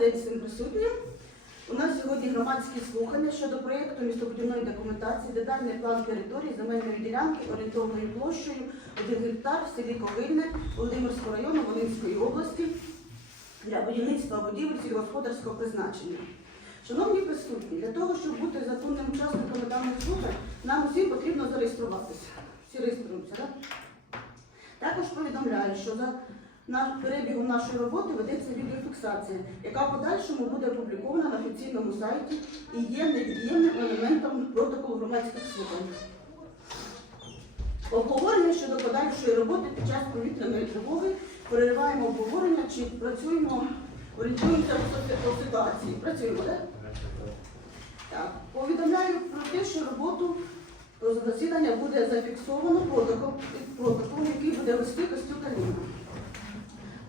день всім присутнім. У нас сьогодні громадські слухання щодо проєкту містобудівної документації, детальний план території земельної ділянки орієнтовною площею 1 гектар в селі Ковильне Володимирського району Волинської області для будівництва будівель сільськогосподарського призначення. Шановні присутні, для того, щоб бути законним учасниками даних слухань, нам усім потрібно зареєструватися. Всі реєструються, так? Також повідомляю, що за перебігом нашої роботи ведеться відеофіксація, яка в подальшому буде опублікована на офіційному сайті і є невід'ємним елементом протоколу громадських слухань. Обговорення щодо подальшої роботи під час повітряної тривоги перериваємо обговорення чи працюємо, орієнтуємося по ситуації. Працюємо, так? Так. Повідомляю про те, що роботу засідання буде зафіксовано протокол, протокол, який буде вести Костюк Аліна.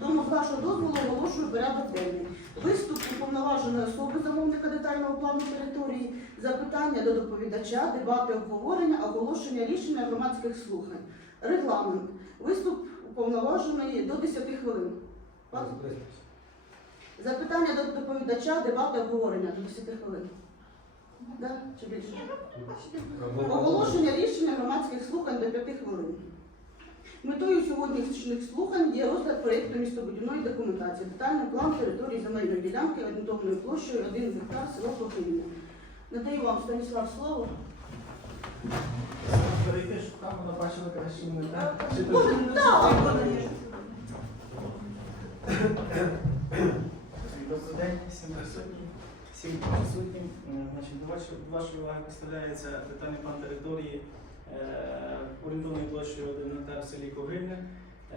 Тому, з вашого дозволу, оголошую порядок денний. Виступ уповноваженої особи замовника детального плану території, запитання до доповідача, дебати обговорення, оголошення рішення громадських слухань. Регламент. Виступ уповноваженої до 10 хвилин. Запитання до доповідача, дебати обговорення до 10 хвилин. Да? Чи більше? Оголошення рішення громадських слухань до 5 хвилин. Метою сьогоднішніх слухань є розгляд проєкту містобудівної документації, детальний план території земельної ділянки орієнтовною площею 1 гектар село Плохиння. Надаю вам Станіслав слово. Перейти, щоб камера бачила краще мене, так? Чи Може, так. Добрий день, всім присутнім. Всім присутнім. Е, Значить, до вашої, до вашої уваги представляється детальний план території орієнтовною площею 1 гектар в селі Ковильне.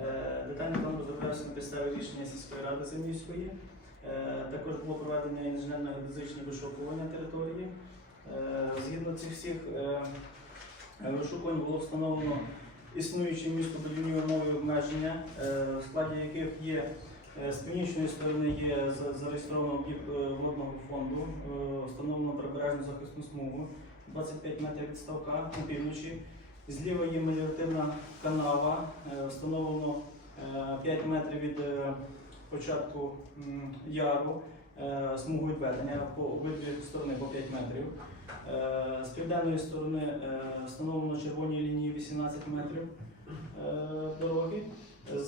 Е, Детальний план розроблявся на підставі рішення сільської ради Землівської. Е, Також було проведення інженерно-геодезичні вишукування території. Е, Згідно цих всіх е, е, вишукувань було встановлено існуючі містобудівні умови і обмеження, е, в складі яких є е, з північної сторони є зареєстровано об'єкт е, водного фонду, е, встановлено прибережну захисну смугу 25 метрів від ставка на півночі. Зліва є меліоративна канава, е, встановлено е, 5 метрів від е, початку яру, е, смугу відведення по обидві сторони по 5 метрів. Е, З південної сторони е, встановлено червоні лінії 18 метрів е, дороги. З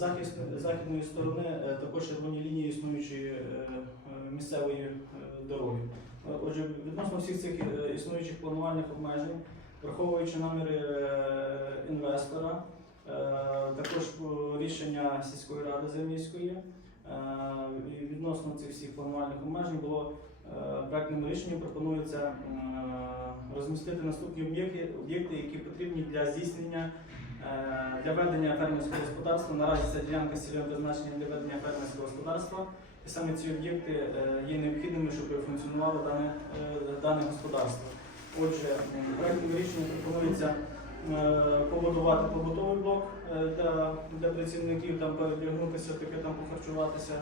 західної сторони е, також червоні лінії існуючої е, е, місцевої е, дороги. Е, Отже, відносно всіх цих е, існуючих планувальних обмежень, враховуючи наміри е, інвестора, також рішення сільської ради Землівської, і відносно цих всіх планувальних обмежень було Проектним рішенням пропонується розмістити наступні об'єкти, які потрібні для здійснення для ведення фермерського господарства. Наразі це ділянка з цільовим призначенням для ведення фермерського господарства. І саме ці об'єкти е, є необхідними, щоб функціонувало дане, е, дане господарство. Отже, м, проектним рішенням пропонується е, побудувати побутовий блок е, для, для працівників, там передягнутися, таке там похарчуватися,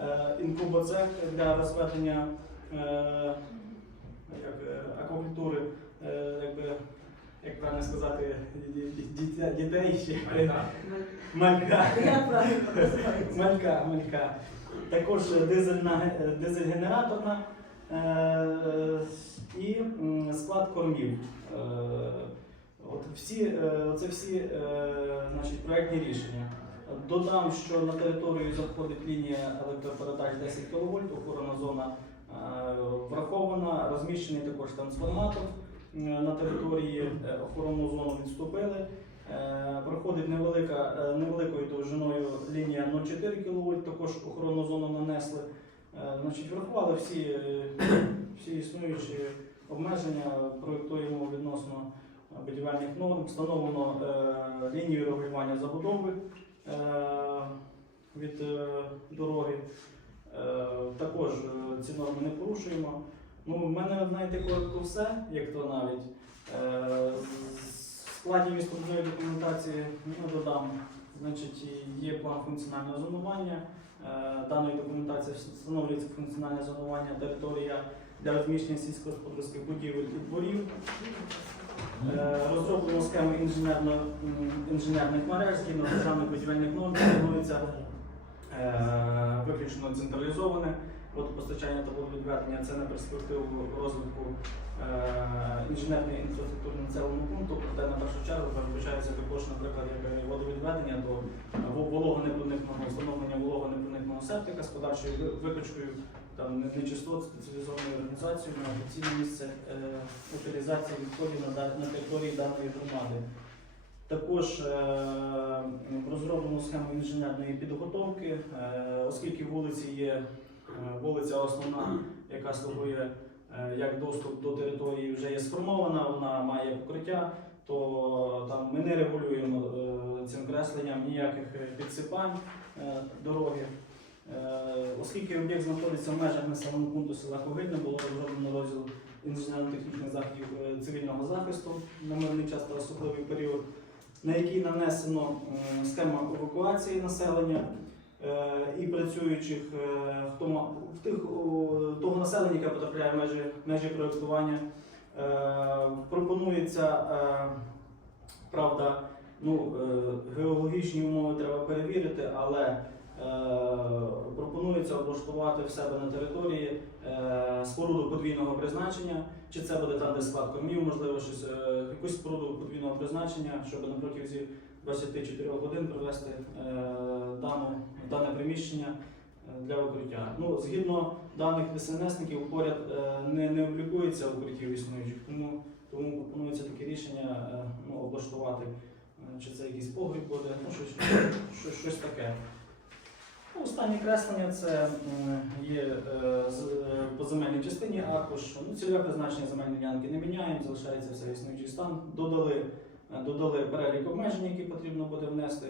е, інкубоцех для розведення е, е, аквакультури, е, як правильно сказати, ді- ді- дітей ще малька. Малька, малька. Також дизельна, дизель-генераторна е, і склад кормів. Е, От всі, е, це всі е, значить, проектні рішення. Додам, що на територію заходить лінія електропередач 10 кВт, охорона зона е, врахована, розміщений також трансформатор на території е, охоронну зону відступили. Е, Проходить невелика, е, невеликою довжиною лінія 0,4 кВт, також охоронну зону нанесли. Е, Значить, врахували всі, е, всі існуючі обмеження, проєктуємо відносно е, будівельних норм, встановлено е, лінію регулювання забудови е, від е, дороги. Е, Також е, ці норми не порушуємо. Ну, в мене, знаєте, коротко все, як то навіть. Е, В складі містобудівної документації ну, додам, значить, є план функціонального зонування. Е, Даною документацією встановлюється функціональне зонування територія для розміщення сільськогосподарських будівель і дворів. Е, Розроблено схему інженерних мереж згідно державних будівельних норм, планується е, виключно централізоване водопостачання та водовідведення. Це на перспективу розвитку е, інженерної інфраструктури населеного пункту. Проте на першу чергу передбачається також, наприклад, як водовідведення до во- вологонепроникного встановлення вологонепроникного септика з подальшою ви- викачкою там нечистот спеціалізованою організацією на офіційне місце е, утилізації відходів на, на території даної громади. Також е, розроблено схему інженерної підготовки, е, оскільки вулиці є вулиця основна, яка слугує е, як доступ до території, вже є сформована, вона має покриття, то там ми не регулюємо е, цим кресленням ніяких е, підсипань е, дороги. Е, Оскільки об'єкт знаходиться в межах населеного пункту села Когильне, було розроблено розділ інженерно-технічних заходів е, цивільного захисту на мирний час та особливий період, на який нанесено схема евакуації населення е, і працюючих е, хто в тих того населення, яке потрапляє в межі, межі проєктування. Е, Пропонується, е, правда, ну, е, геологічні умови треба перевірити, але е, пропонується облаштувати в себе на території е, споруду подвійного призначення. Чи це буде там, де склад кормів, можливо, щось, е, якусь споруду подвійного призначення, щоб на протязі 24 годин привести е, дану, дане приміщення е, для укриття. Ну, згідно даних ДСНСників, поряд е, не, не облікується укриттів існуючих, тому, тому пропонується таке рішення ну, облаштувати. Чи це якийсь погріб буде, ну, щось, щось, щось таке. Ну, Останнє креслення це є по земельній частині аркуш. Ну, цільове призначення земельної ділянки не міняємо, залишається все існуючий стан. Додали, додали перелік обмежень, які потрібно буде внести.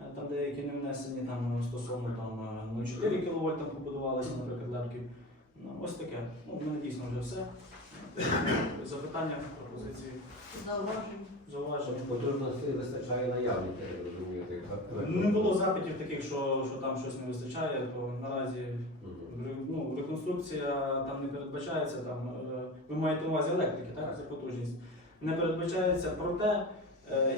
Е, Там деякі не внесені там стосовно там е, 0,4 кВт там побудувалися, наприклад, лепки. Ну, ось таке. Ну, в мене дійсно вже все. Запитання, пропозиції, Зауважень. зауваження. Потужності вистачає наявних, я розумію. Не було запитів таких, що, що там щось не вистачає, то наразі ну, реконструкція там не передбачається. Там, е, ви маєте на увазі електрики, так? Це потужність. Не передбачається, проте е,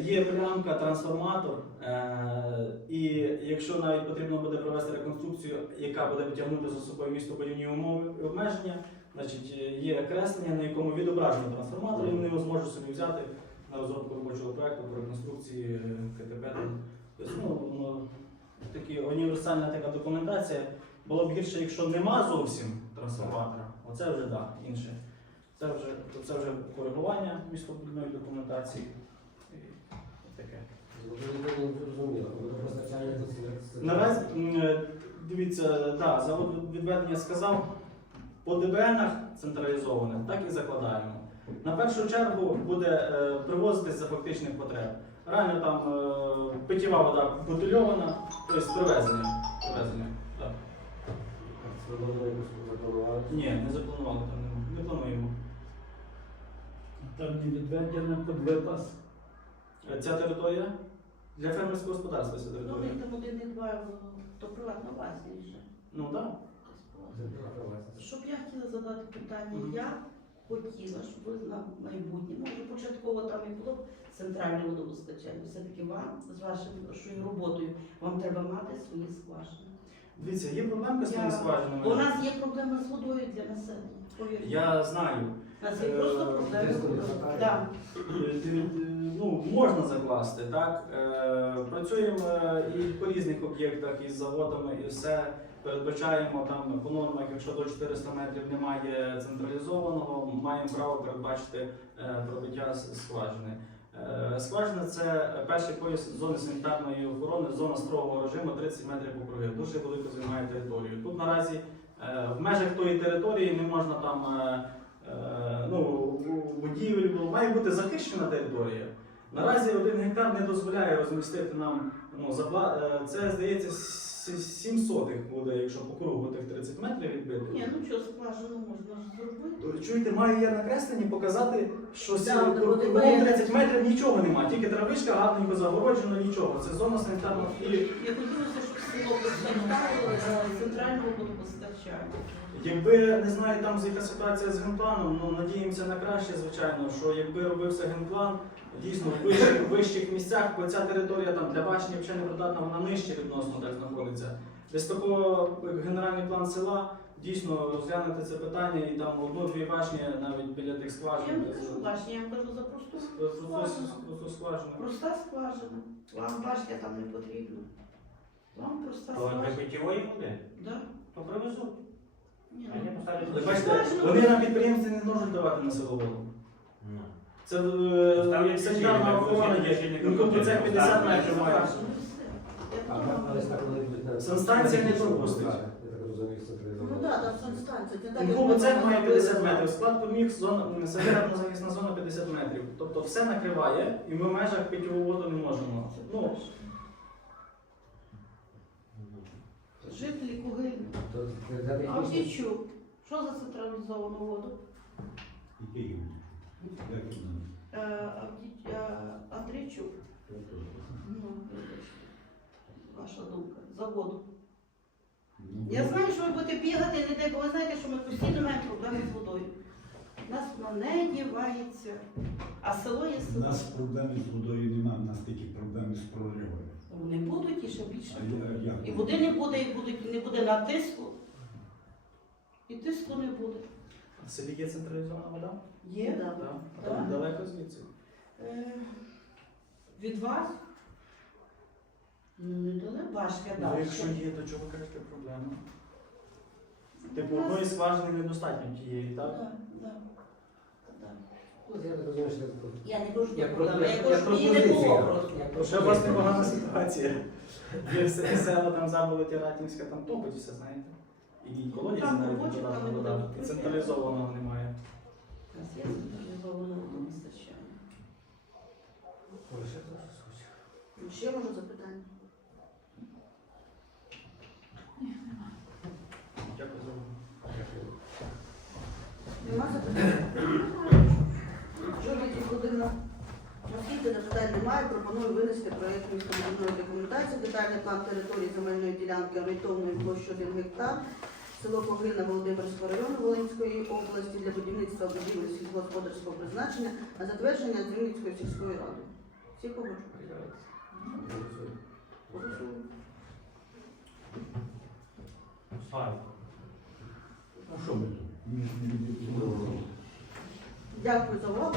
є плямка, трансформатор, е, і якщо навіть потрібно буде провести реконструкцію, яка буде витягнути за собою містобудівні умови і обмеження, значить е, є креслення, на якому відображено трансформатор, і вони його зможуть собі взяти на розробку робочого проекту по реконструкції е, КТП. Тобто, ну, ну, такі універсальна така документація. Було б гірше, якщо нема зовсім трансформатора. Оце вже да, інше. Це вже, це вже коригування містобудівної документації. Наразі е, дивіться, да, за відведення сказав, по ДБНах централізованих, так і закладаємо. На першу чергу буде е, привозитись за фактичних потреб. Реально там е, питєва вода бутильована, тобто привезення. привезення так. Свободно якось запланувати. Ні, не запланували там, не, не плануємо. Там не відведено під випас. Ця територія для фермерського господарства ця Ну, в територія. там один і два, то приватна власність. же. Ну так. Щоб я хотіла задати питання, Мгм. я хотіла, щоб ви на майбутнє, може початково там і було б центральне водопостачання, все-таки вам з вашою роботою вам треба мати свої скважини. Дивіться, є проблемка з тими Я- скважинами. У нас є проблема з водою для населення. Повірте. Я знаю. У нас є Е, просто. Да. Е, Ну, можна закласти, так? Е, Працюємо і по різних об'єктах, і з заводами, і все. Передбачаємо там по нормах, якщо до 400 метрів немає централізованого, маємо право передбачити пробиття з скважини. Скважина це перший пояс зони санітарної охорони, зона строгого режиму 30 метрів по круги. Дуже велико займає територію. Тут наразі в межах тої території не можна там ну, будівель, було. має бути захищена територія. Наразі один гектар не дозволяє розмістити нам ну, запла... е, це здається с- 7 сотих буде, якщо по кругу тих 30 метрів відбити. Ні, ну що, скважину можна ж зробити. Чуєте, маю я накреслені показати, що Да, мають- 30 метрів нічого немає, тільки травичка гарненько загороджено, нічого. Це зона санітарного і Я хотілося, щоб село поставили центрального водопостачання. Якби не знаю там яка ситуація з генпланом, ну надіємося на краще, звичайно, що якби робився генплан, дійсно в вищих, в вищих місцях, бо ця територія там для бачення взагалі непридатна, вона нижче відносно так знаходиться. Десь такого як генеральний план села, дійсно розглянути це питання і там одну-дві башні навіть біля тих Я скважин. не кажу башня, я кажу за просту скважину. просто скважина. Проста скважина. Вам башня там не потрібно. Вам проста То для скважина. питьової води? Да? То привезуть. Ні, А я ну, поставлю Ви бачите, вони на підприємстві не можуть давати на село воду. Ну. Це е, Ставлять санітарна лічильник, охорона є. Він тобто це 50 ставлять. метрів має. Я на... Санстанція не пропустить. Я так розумію, Ну так, там санстанція. Це так, як Інколи ми має 50 метрів, склад поміг, зона, санітарна захисна зона 50 метрів. Тобто все накриває, і ми в межах питьову воду не можемо. Для. Що за централізовану воду? Який? Як він нам? Е, Авді- е, Андрійчук. Ну, ваша думка. За воду. Ну, Я знаю, що ви будете бігати ніде, бо ви знаєте, що ми постійно маємо проблеми з водою. У нас вона не дівається, а село є У село. нас проблеми з водою немає, у нас тільки проблеми з проривами. Вони будуть і ще більше. А я- як? І води не буде, і будуть, не буде на тиску. І тиску не буде. в селі є централізована вода? Є, да. Так. Так. Там Далеко звідси. Е, від вас? Ну, не дали башня Ну, далі. якщо є, то чого ви кажете проблема? Типу, одної скважини недостатньо тієї, так? Да, да. Да. Ну, Я так розумію, що... Я не кажу, що Як проблема, я як кажу, що її не пропозиція. було просто. Як ще у вас пропозиція. непогана ситуація. Є все- села там заболоті Ратінська, там топить все, знаєте. І колодязі Там навіть робочі, там і вода. вода. І централізованого немає. У нас є централізоване водопостачання. Ой, ще може запитання? Дякую за увагу. Нема запитань? Жодних Володимирівна. Оскільки запитань немає, пропоную винести проєкт містобудівної документації, детальний план території земельної ділянки орієнтовною площею 1 гектар, село Поглина Володимирського району Волинської області для будівництва будівлі сільськогосподарського призначення на затвердження Змінницької сільської ради. Всі погоджують? Голосуємо. Що ми тут? Дякую за увагу.